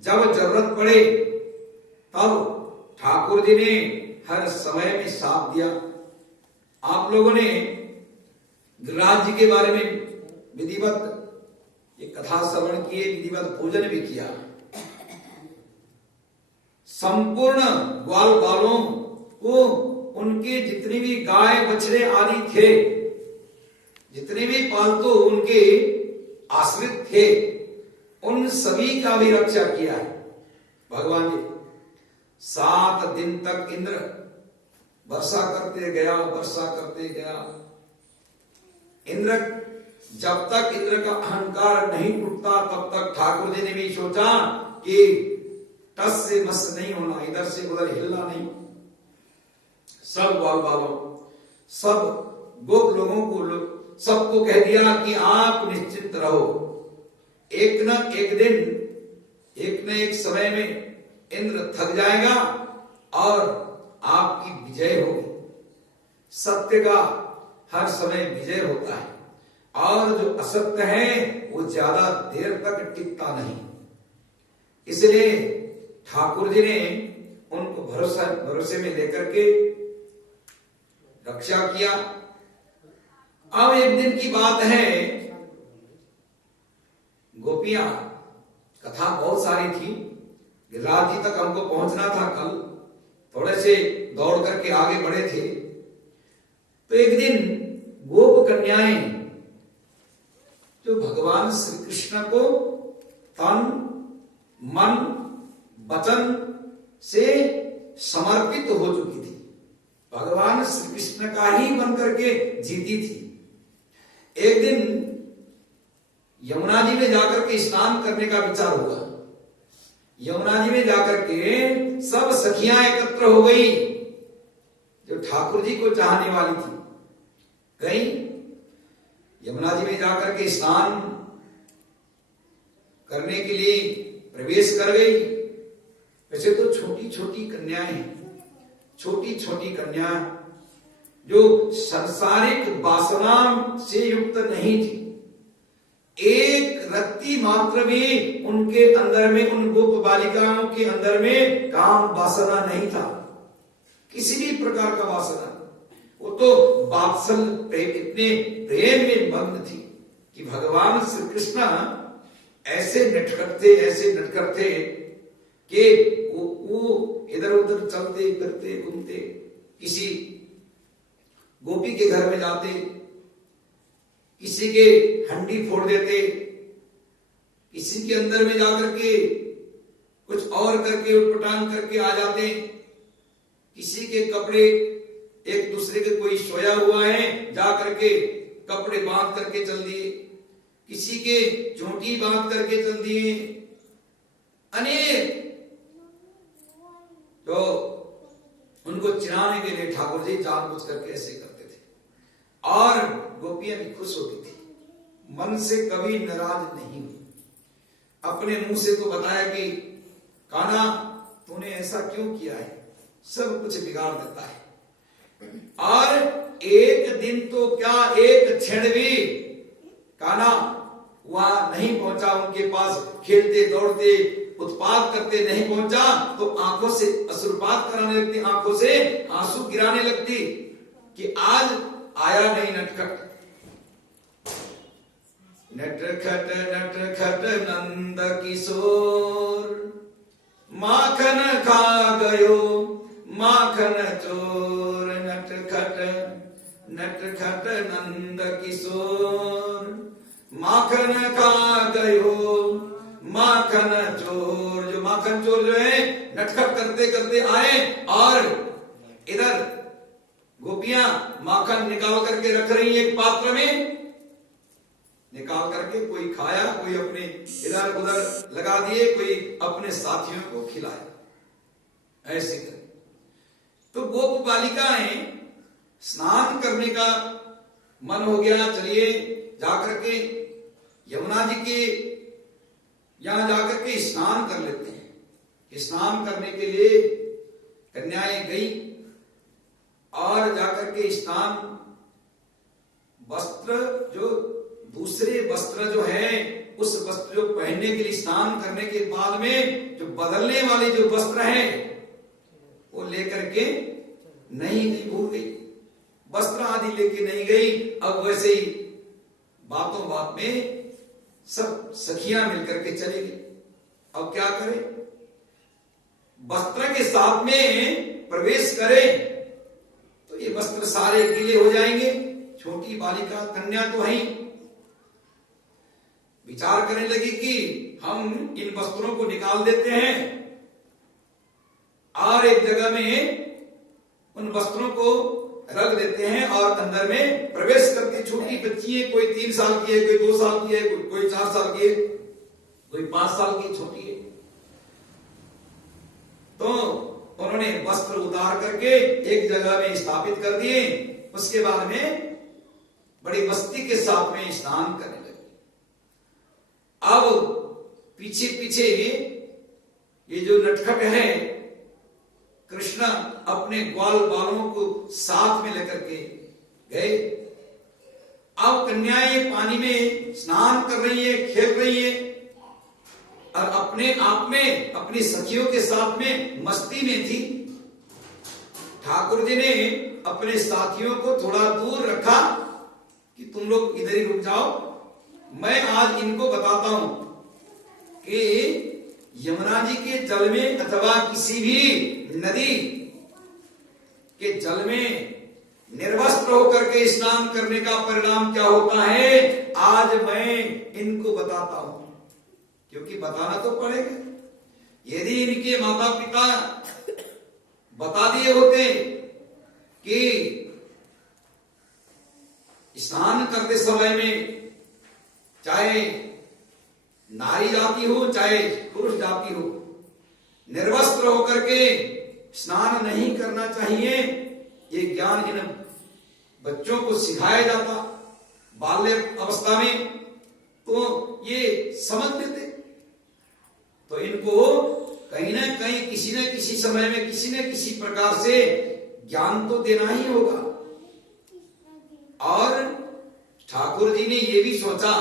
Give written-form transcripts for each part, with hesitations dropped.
जब जरूरत पड़े तब ठाकुर जी ने हर समय में साथ दिया। आप लोगों ने गिरिराज जी के बारे में विधिवत एक कथा श्रवण किए, विधिवत भोजन भी किया। संपूर्ण ग्वाल बालों को उनके जितने भी गाय बछड़े आदि थे, जितने भी पालतू उनके आश्रित थे, उन सभी का भी रक्षा किया है भगवान जी। 7 दिन तक इंद्र वर्षा करते गया, वर्षा करते गया। इंद्र जब तक इंद्र का अहंकार नहीं टूटता तब तक ठाकुर जी ने भी सोचा कि टस से मस नहीं होना, इधर से उधर हिलना नहीं। सब ग्वाल बालों, सब गोप लोगों को, सबको कह दिया कि आप निश्चिंत रहो, एक न एक दिन, एक न एक समय में इंद्र थक जाएगा और आपकी विजय होगी। सत्य का हर समय विजय होता है और जो असत्य है वो ज्यादा देर तक टिकता नहीं। इसलिए ठाकुर जी ने उनको भरोसे में लेकर के रक्षा किया। अब एक दिन की बात है, गोपियां, कथा बहुत सारी थी, गिरिराज जी तक हमको पहुंचना था कल, थोड़े से दौड़ करके आगे बढ़े थे। तो एक दिन गोप कन्याएं जो भगवान श्री कृष्ण को तन मन वचन से समर्पित हो चुकी थी, भगवान श्री कृष्ण का ही बन करके जीती थी। एक दिन यमुना जी में जाकर के स्नान करने का विचार हुआ। यमुना जी में जाकर के सब सखियां एकत्र हो गई जो ठाकुर जी को चाहने वाली थी। गई यमुना जी में जाकर के स्नान करने के लिए प्रवेश कर गई। वैसे तो छोटी छोटी कन्याएं, छोटी छोटी कन्याएं जो सांसारिक वासना से युक्त नहीं थी, एक रत्ती मात्र भी उनके अंदर में, उन गोप बालिकाओं के अंदर में काम वासना नहीं था, किसी भी प्रकार का वासना। वो तो वात्सल प्रेम, इतने प्रेम में मग्न थी कि भगवान श्री कृष्ण ऐसे नटखट थे कि वो इधर उधर चलते फिरते घूमते, किसी गोपी के घर में जाते, किसी के हंडी फोड़ देते, किसी के अंदर में जाकर के कुछ और करके उटपटांग करके आ जाते, किसी के कपड़े, एक दूसरे के कोई सोया हुआ है जा करके कपड़े बांध करके चल दिए, किसी के चोटी बांध करके चल दिए, अनेक। तो उनको चिढ़ाने के लिए ठाकुर जी जानबूझ करके ऐसे करते थे और गोपियां भी खुश होती थी, मन से कभी नाराज नहीं हुई। अपने मुंह से तो बताया कि कान्हा तूने ऐसा क्यों किया है, सब कुछ बिगाड़ देता है। और एक दिन तो क्या, एक क्षण भी कान्हा वहां नहीं पहुंचा, उनके पास खेलते दौड़ते उत्पात करते नहीं पहुंचा तो आंखों से अश्रुपात कराने लगती, आंखों से आंसू गिराने लगती कि आज आया नहीं नटखट। नटखट नटखट नंद किशोर, माखन खा गयो माखन चोर। नटखट नटखट नंद किशोर, माखन खा गयो माखन चोर। जो माखन चोर जो है नटखट करते करते आए और इधर गोपियां माखन निकाल करके रख रही एक पात्र में, निकाल करके कोई खाया, कोई अपने इधर उधर लगा दिए, कोई अपने साथियों को खिलाया, ऐसे कर। तो गोप बालिकाएं स्नान करने का मन हो गया, चलिए जाकर के यमुना जी के यहां जाकर के स्नान कर लेते हैं। स्नान करने के लिए कन्याएं गई और जाकर के स्नान, वस्त्र जो दूसरे वस्त्र जो है उस वस्त्र जो पहनने के लिए स्नान करने के बाद में जो बदलने वाले जो वस्त्र हैं वो लेकर के नहीं भूल गई, वस्त्र आदि लेके नहीं गई। अब वैसे ही बातों बात में सब सखियां मिलकर के चली गई। अब क्या करे, वस्त्र के साथ में प्रवेश करे तो ये वस्त्र सारे गीले हो जाएंगे। छोटी बालिका कन्या तो है, विचार करने लगी कि हम इन वस्त्रों को निकाल देते हैं और एक जगह में उन वस्त्रों को रख देते हैं और अंदर में प्रवेश करके, छोटी बच्ची है, कोई 3 साल की है, कोई 2 साल की है, कोई 4 साल की है, कोई 5 साल की छोटी है। तो उन्होंने वस्त्र उतार करके एक जगह में स्थापित कर दिए। उसके बाद में बड़ी मस्ती के साथ में स्नान करने लगे। अब पीछे पीछे ये जो नटखट है कृष्ण अपने ग्वाल बालों को साथ में लेकर के गए। अब कन्याएं पानी में स्नान कर रही है, खेल रही है और अपने आप में अपनी सखियों के साथ में मस्ती में थी। ठाकुर जी ने अपने साथियों को थोड़ा दूर रखा कि तुम लोग इधर ही रुक जाओ, मैं आज इनको बताता हूं कि यमुना जी के जल में अथवा किसी भी नदी के जल में निर्वस्त्र होकर के स्नान करने का परिणाम क्या होता है, आज मैं इनको बताता हूं। क्योंकि बताना तो पड़ेगा। यदि इनके माता पिता बता दिए होते कि स्नान करते समय में चाहे नारी जाति हो चाहे पुरुष जाति हो, निर्वस्त्र होकर के स्नान नहीं करना चाहिए, ये ज्ञान इन बच्चों को सिखाया जाता बाल्य अवस्था में, तो ये समझ लेते। तो इनको कहीं ना कहीं किसी न किसी समय में किसी न किसी प्रकार से ज्ञान तो देना ही होगा। और ठाकुर जी ने ये भी सोचा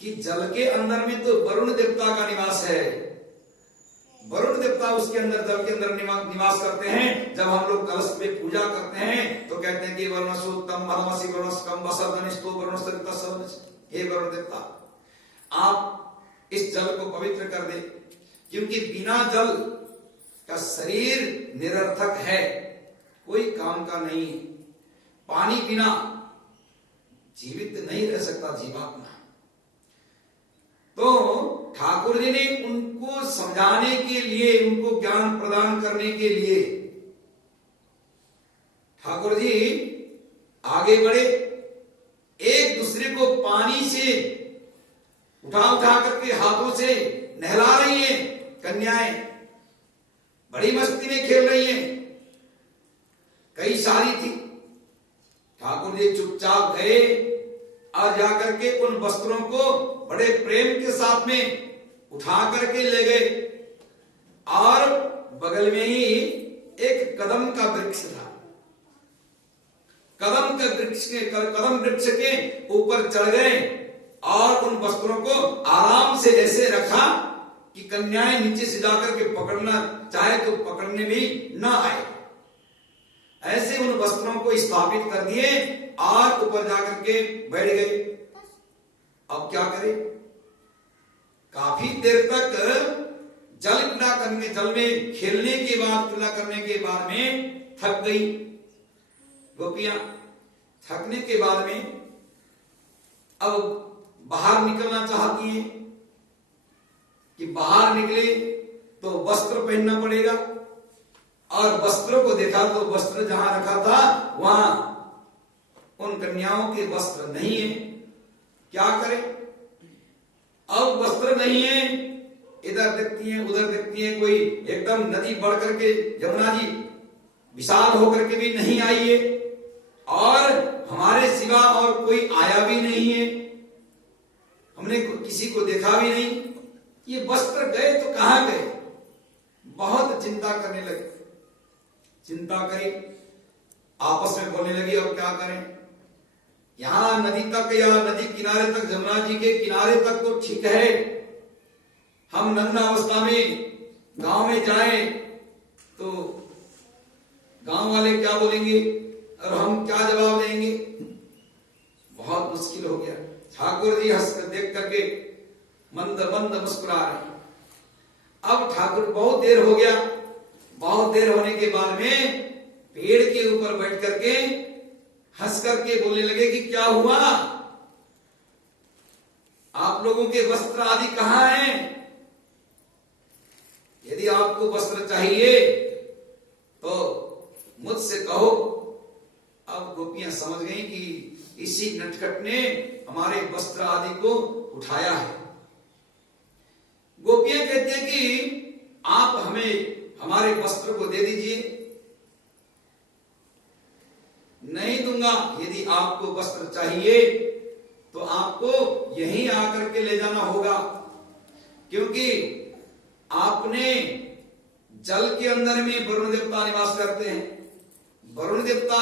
कि जल के अंदर में तो वरुण देवता का निवास है। वरुण देवता उसके अंदर, जल के अंदर निवास करते हैं। जब हम लोग कलश में पूजा करते हैं तो कहते हैं कि वरुणसोत्तम भरमसी वरुणस्कम वसर्धनिष्ठो वरुणसरिता। हे वरुण देवता, आप इस जल को पवित्र कर दे, क्योंकि बिना जल का शरीर निरर्थक है, कोई काम का नहीं। पानी बिना जीवित नहीं रह सकता जीवात्मा। तो ठाकुर जी ने उनको समझाने के लिए, उनको ज्ञान प्रदान करने के लिए ठाकुर जी आगे बढ़े। एक दूसरे को पानी से उठा उठा करके हाथों से नहला रही हैं कन्याएं, बड़ी मस्ती में खेल रही हैं। कई सारी थी। ठाकुर जी चुपचाप गए और जाकर के उन वस्त्रों को बड़े प्रेम के साथ में उठा करके ले गए। और बगल में ही एक कदम का वृक्ष था। कदम वृक्ष के ऊपर चढ़ गए और उन वस्त्रों को आराम से ऐसे रखा कि कन्याएं नीचे से जाकर के पकड़ना चाहे तो पकड़ने भी ना आए। ऐसे उन वस्त्रों को स्थापित कर दिए और ऊपर जाकर के बैठ गए। अब क्या करें, काफी देर तक जल में खेलने के बाद, क्रीड़ा करने के बाद में थक गई गोपियां। थकने के बाद में अब बाहर निकलना चाहती हैं कि बाहर निकले तो वस्त्र पहनना पड़ेगा। और वस्त्रों को देखा तो वस्त्र जहां रखा था वहां उन कन्याओं के वस्त्र नहीं है। क्या करें, अब वस्त्र नहीं है, इधर देखती हैं उधर देखती हैं, कोई एकदम नदी बढ़ करके यमुना जी विशाल होकर के भी नहीं आई है और हमारे सिवा और कोई आया भी नहीं है, हमने किसी को देखा भी नहीं। ये वस्त्र गए तो कहां गए, बहुत चिंता करने लगे। चिंता करी, आपस में बोलने लगी अब क्या करें। यहां नदी तक या नदी किनारे तक, जमुना जी के किनारे तक तो ठीक है। हम नग्न अवस्था में गांव में जाएं तो गांव वाले क्या बोलेंगे और हम क्या जवाब देंगे, बहुत मुश्किल हो गया। ठाकुर जी हंसकर देख करके मंद मंद मुस्कुरा रहे। अब ठाकुर बहुत देर हो गया, बहुत देर होने के बाद में पेड़ के ऊपर बैठ करके हंस करके बोलने लगे कि क्या हुआ, आप लोगों के वस्त्र आदि कहां हैं? यदि आपको वस्त्र चाहिए तो मुझसे कहो। अब गोपियां समझ गई कि इसी नटखट ने हमारे वस्त्र आदि को उठाया है। गोपियां कहती हैं कि आप हमें हमारे वस्त्र को दे दीजिए। नहीं दूंगा, यदि आपको वस्त्र चाहिए तो आपको यहीं आकर के ले जाना होगा, क्योंकि आपने जल के अंदर में वरुण देवता निवास करते हैं। वरुण देवता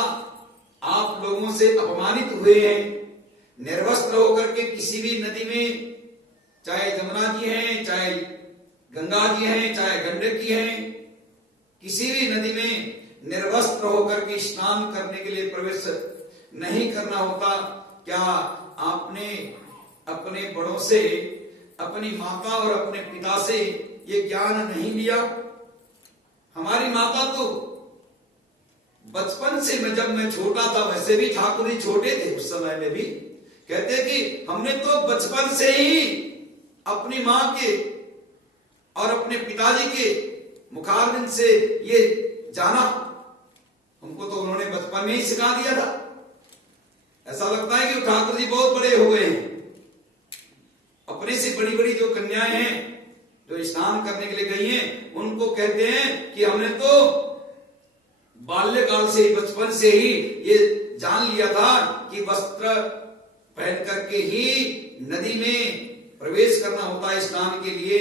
आप लोगों से अपमानित हुए हैं। निर्वस्त्र होकर के किसी भी नदी में, चाहे जमुना जी हैं, चाहे गंगा जी हैं, चाहे गंडक जी हैं, किसी भी नदी में निर्वस्त्र होकर के स्नान करने के लिए प्रवेश नहीं करना होता। क्या आपने अपने बड़ों से, अपनी माता और अपने पिता से ये ज्ञान नहीं लिया? हमारी माता तो बचपन से, जब मैं छोटा था, वैसे भी ठाकुर जी छोटे थे उस समय में भी, कहते कि हमने तो बचपन से ही अपनी मां के और अपने पिताजी के मुखारबिंद से ये जाना। हमको तो उन्होंने बचपन में ही सिखा दिया था। ऐसा लगता है कि ठाकुर जी बहुत बड़े हो गए हैं। अपने से बड़ी बड़ी जो कन्याएं हैं जो स्नान करने के लिए गई हैं, उनको कहते हैं कि हमने तो बाल्यकाल से ही, बचपन से ही ये जान लिया था कि वस्त्र पहन करके ही नदी में प्रवेश करना होता है स्नान के लिए।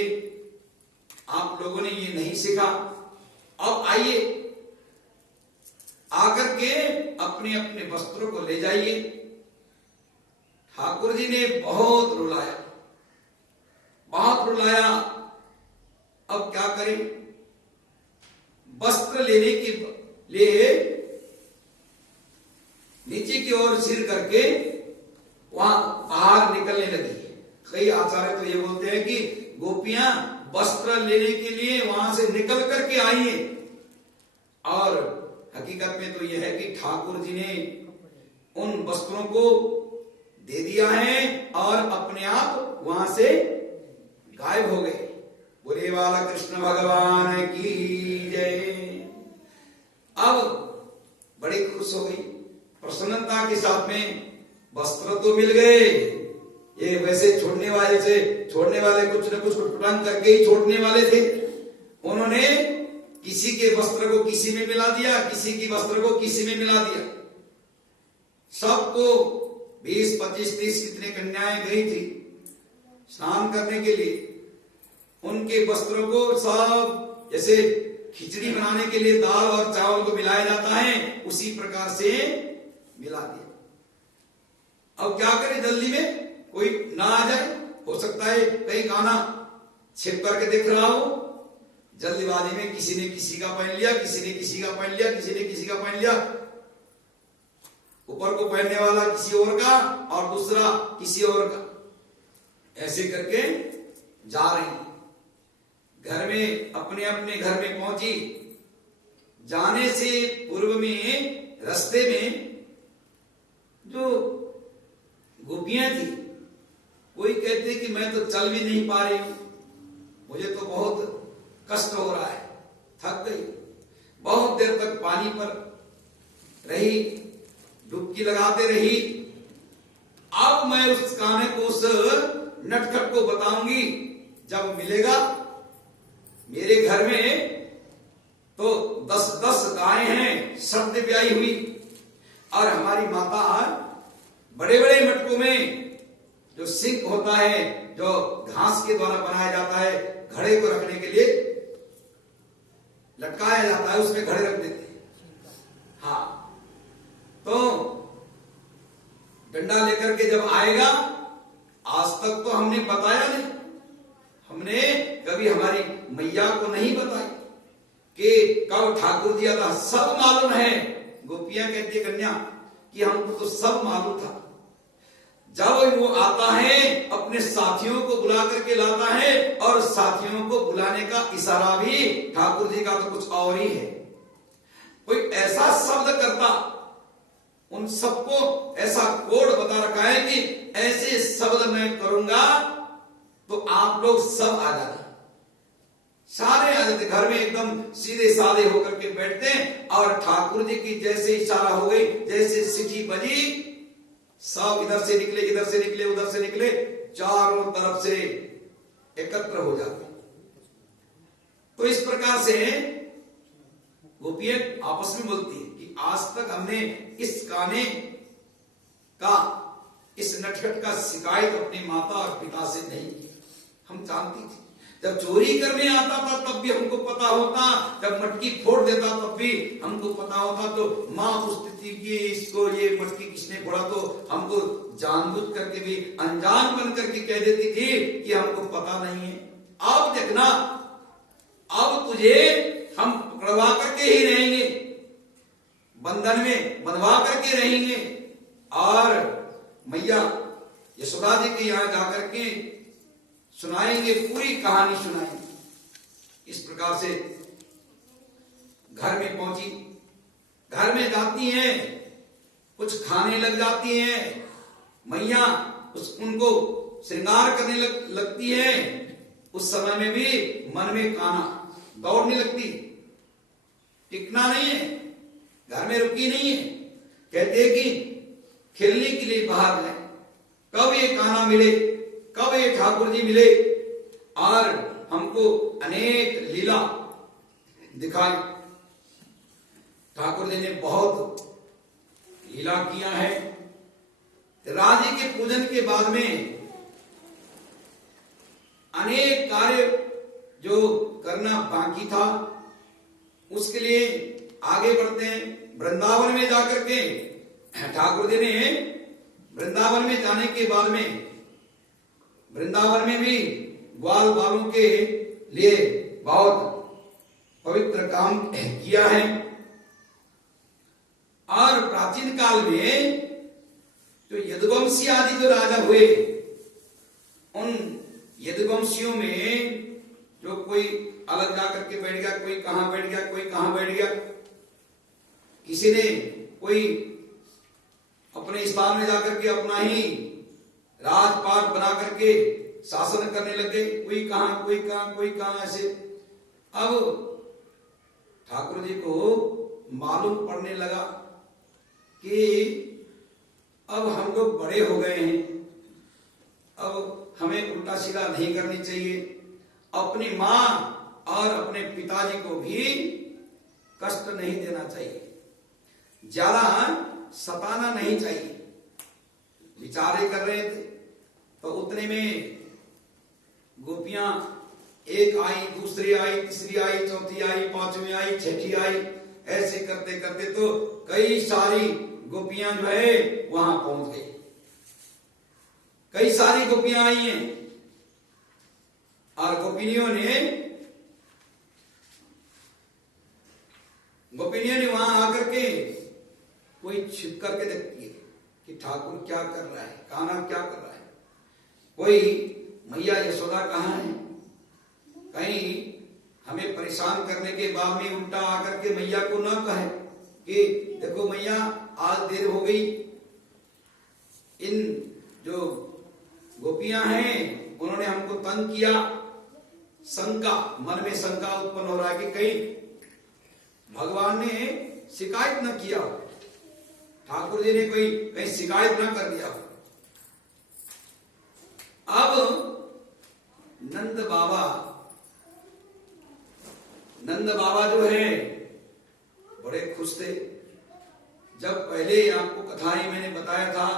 आप लोगों ने ये नहीं सीखा। अब आइए, आकर के अपने अपने वस्त्रों को ले जाइए। ठाकुर जी ने बहुत रुलाया, बहुत रुलाया। अब क्या करें? वस्त्र लेने के लिए नीचे की ओर सिर करके वहां बाहर निकलने लगी। कई आचार्य तो ये बोलते हैं कि गोपियां वस्त्र लेने के लिए वहां से निकल करके आई हैं, और हकीकत में तो यह है कि ठाकुर जी ने उन वस्त्रों को दे दिया है और अपने आप वहां से गायब हो गए। बोले वाला कृष्ण भगवान की जय। अब बड़ी खुश हो गई, प्रसन्नता के साथ में वस्त्र तो मिल गए। ये वैसे छोड़ने वाले कुछ न कुछ उटपटांग करके ही छोड़ने वाले थे। उन्होंने किसी के वस्त्र को किसी में मिला दिया, किसी की वस्त्र को किसी में मिला दिया। सबको 20, 25, 30 कितने कन्याएं गई थी स्नान करने के लिए, उनके वस्त्रों को सब जैसे खिचड़ी बनाने के लिए दाल और चावल को मिलाया जाता है, उसी प्रकार से मिला दिया। अब क्या करें, जल्दी में कोई ना आ जाए, हो सकता है कहीं गाना छिप करके देख रहा हो। जल्दीबाजी में किसी ने किसी का पहन लिया, किसी ने किसी का पहन लिया, किसी ने किसी का पहन लिया। ऊपर को पहनने वाला किसी और का और दूसरा किसी और का, ऐसे करके जा रही। घर में, अपने अपने घर में पहुंची। जाने से पूर्व में रास्ते में जो गोपियां थी, कोई कहते कि मैं तो चल भी नहीं पा रही हूं, मुझे तो बहुत कष्ट हो रहा है, थक गई। बहुत देर तक पानी पर रही, डुबकी लगाते रही। अब मैं उस कान्हे को, उस नटखट को बताऊंगी, जब मिलेगा मेरे घर में तो 10-10 गायें हैं, शब्द ब्याई हुई, और हमारी माता बड़े बड़े मटकों में जो सिंक होता है, जो घास के द्वारा बनाया जाता है, घड़े को रखने के लिए लटकाया जाता है, उसमें घड़े रख देते हैं। हाँ, तो डंडा करके जब आएगा, आज तक तो हमने बताया नहीं, हमने कभी हमारी मैया को नहीं बताई कि कब ठाकुर जी आता। सब मालूम है। गोपियां कहती है कन्या कि हमको तो सब मालूम था। जब वो आता है अपने साथियों को बुला करके लाता है, और साथियों को बुलाने का इशारा भी ठाकुर जी का तो कुछ और ही है। कोई ऐसा शब्द करता, उन सबको ऐसा कोड बता रखा है कि ऐसे शब्द मैं करूंगा तो आप लोग सब आ जाते, सारे आ जाते घर में, एकदम सीधे साधे होकर के बैठते हैं। और ठाकुर जी की जैसे इशारा हो गई, जैसे सिटी बजी, सब इधर से निकले, इधर से निकले, उधर से निकले, चारों तरफ से एकत्र हो जाते। तो इस प्रकार से गोपियां आपस में बोलती है कि आज तक हमने इस गाने का, इस नटखट का शिकायत अपनी माता और पिता से नहीं की। हम जानती थी, जब चोरी करने आता था तब भी हमको पता होता, जब मटकी फोड़ देता तब भी हमको पता होता। तो माँ पूछती थी कि इसको ये मटकी किसने फोड़ा, तो हमको जानबूझ करके भी अनजान बन करके कह देती थी कि हमको पता नहीं है। अब देखना, अब तुझे हम पकड़वा करके ही रहेंगे, बंधन में बंधवा करके रहेंगे, और मैया यशोदा जी के यहां जाकर के सुनाएंगे, पूरी कहानी सुनाएंगे। इस प्रकार से घर में पहुंची, घर में जाती हैं, कुछ खाने लग जाती हैं मैया, उनको श्रृंगार करने लगती है। उस समय में भी मन में काना दौड़ने लगती, टिकना नहीं है, घर में रुकी नहीं है। कहते हैं कि खेलने के लिए बाहर जाए, कब ये काना मिले, कब ये ठाकुर जी मिले, और हमको अनेक लीला दिखाई। ठाकुर जी ने बहुत लीला किया है। राजी के पूजन के बाद में अनेक कार्य जो करना बाकी था, उसके लिए आगे बढ़ते हैं। वृंदावन में जाकर के ठाकुर जी ने, वृंदावन में जाने के बाद में, वृंदावन में भी ग्वाल बालों के लिए बहुत पवित्र काम किया है। और प्राचीन काल में जो यदुवंशी आदि जो राजा हुए, उन यदुवंशियों में जो कोई अलग जाकर के बैठ गया, कोई कहां बैठ गया, कोई कहां बैठ गया, किसी ने कोई अपने स्थान में जाकर के अपना ही राजपाट बना करके शासन करने लग गए, कोई कहां, कोई कहां, कोई कहां, ऐसे। अब ठाकुर जी को मालूम पड़ने लगा कि अब हम लोग बड़े हो गए हैं, अब हमें उल्टा सीधा नहीं करनी चाहिए, अपनी मां और अपने पिताजी को भी कष्ट नहीं देना चाहिए, ज्यादा सताना नहीं चाहिए। विचारे कर रहे थे, तो उतने में गोपियां एक आई, दूसरी आई, तीसरी आई, चौथी आई, पांचवी आई, छठी आई, ऐसे करते करते तो कई सारी गोपियां जो है वहां पहुंच गई। कई सारी गोपियां आई हैं, और गोपिनियों ने वहां आकर के कोई छिप करके देखती है कि ठाकुर क्या कर रहा है, कान्हा क्या कर रहा है, कोई मैया यशोदा कहाँ है, कहीं हमें परेशान करने के बाद में उल्टा आकर के मैया को न कहे कि देखो मैया आज देर हो गई। इन जो गोपियां हैं उन्होंने हमको तंग किया। शंका, मन में शंका उत्पन्न हो रहा है कि कहीं भगवान ने शिकायत न किया, ठाकुर जी ने कोई कहीं शिकायत न कर दिया। अब नंद बाबा जो है बड़े खुश थे। जब पहले आपको कथाएं मैंने बताया था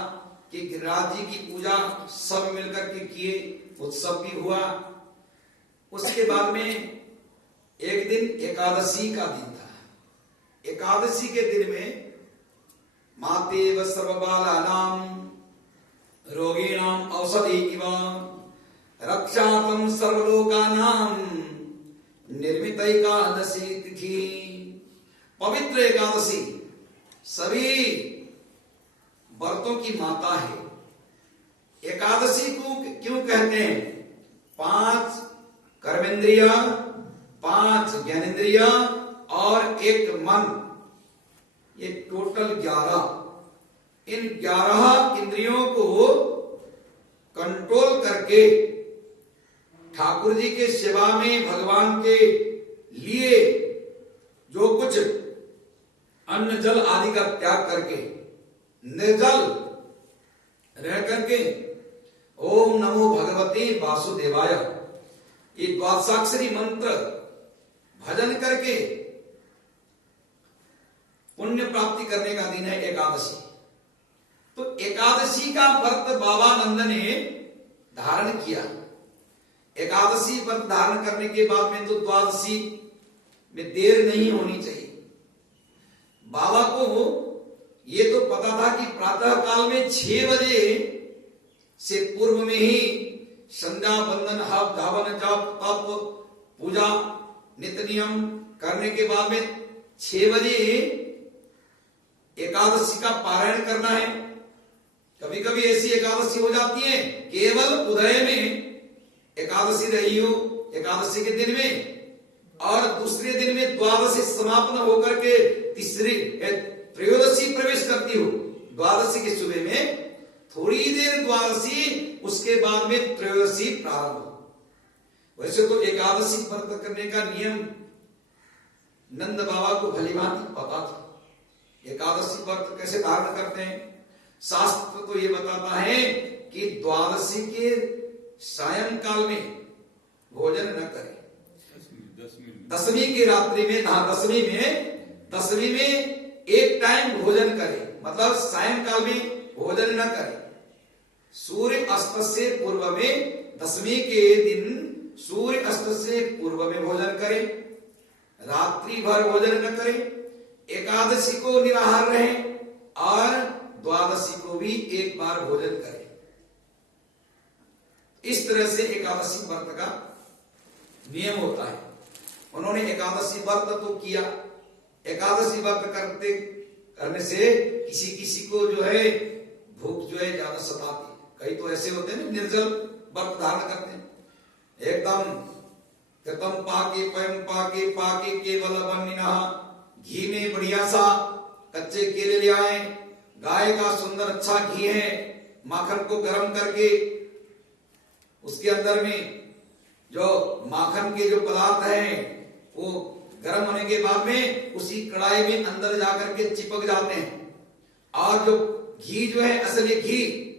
कि गिरिराज जी की पूजा सब मिलकर के किए, उत्सव भी हुआ। उसके बाद में एक दिन एकादशी का दिन था। एकादशी के दिन में मातेव सर्वबालानां रोगीणाम औषधि इव रक्षातम सर्वलोकानां निर्मित एकादशी तिथि। पवित्र एकादशी सभी व्रतों की माता है। एकादशी को क्यों कहते हैं? 5 कर्मेंद्रिय, 5 ज्ञानेंद्रिय और 1 मन, ये टोटल 11। इन 11 इंद्रियों को कंट्रोल करके ठाकुर जी के सेवा में भगवान के लिए जो कुछ अन्न जल आदि का त्याग करके निर्जल रह करके ओम नमो भगवते वासुदेवाय ये द्वादशाक्षरी मंत्र भजन करके पुण्य प्राप्ति करने का दिन है एकादशी। तो एकादशी का व्रत बाबानंद ने धारण किया। एकादशी व्रत धारण करने के बाद में तो द्वादशी में देर नहीं होनी चाहिए। बाबा को ये तो पता था कि प्रातः काल में 6 बजे से पूर्व में ही संध्या बंदन हव धावन जप तप पूजा नित्य नियम करने के बाद में 6 बजे एकादशी का पारायण करना है। कभी कभी ऐसी एकादशी हो जाती है केवल उदय में एकादशी रही हो एकादशी के दिन में, और दूसरे दिन में द्वादशी समापन होकर के तीसरी त्रयोदशी प्रवेश करती हो। द्वादशी के सुबह में थोड़ी देर द्वादशी, उसके बाद में त्रयोदशी प्रारंभ हो। वैसे तो एकादशी व्रत करने का नियम नंद बाबा को भलीभांति पता था। एकादशी व्रत कैसे धारण करते हैं? शास्त्र तो ये बताता है कि द्वादशी के सायंकाल में भोजन न करें। दसवीं की रात्रि में, दसवीं में एक टाइम भोजन करें, मतलब सायंकाल में भोजन न करें। सूर्य अस्त से पूर्व में, दसवीं के दिन सूर्य अस्त से पूर्व में भोजन करें, रात्रि भर भोजन न करें। एकादशी को निराहार रहें और द्वादशी को भी एक बार भोजन करें। इस तरह से एकादशी व्रत का नियम होता है। उन्होंने एकादशी व्रत तो किया। एकादशी व्रत करने से किसी किसी को जो है भूख जो है ज्यादा सताती है। कई तो ऐसे होते हैं ना निर्जल व्रत धारण करते हैं, एकदम कृतम पाके पयम पाके पाके केवल बन्निना, घी में बढ़िया सा कच्चे केले ले आए, गाय का सुंदर अच्छा घी है, माखन को गर्म करके उसके अंदर में जो माखन के जो पदार्थ हैं वो गर्म होने के बाद में उसी कढ़ाई में अंदर जाकर के चिपक जाते हैं, और जो घी जो है असली घी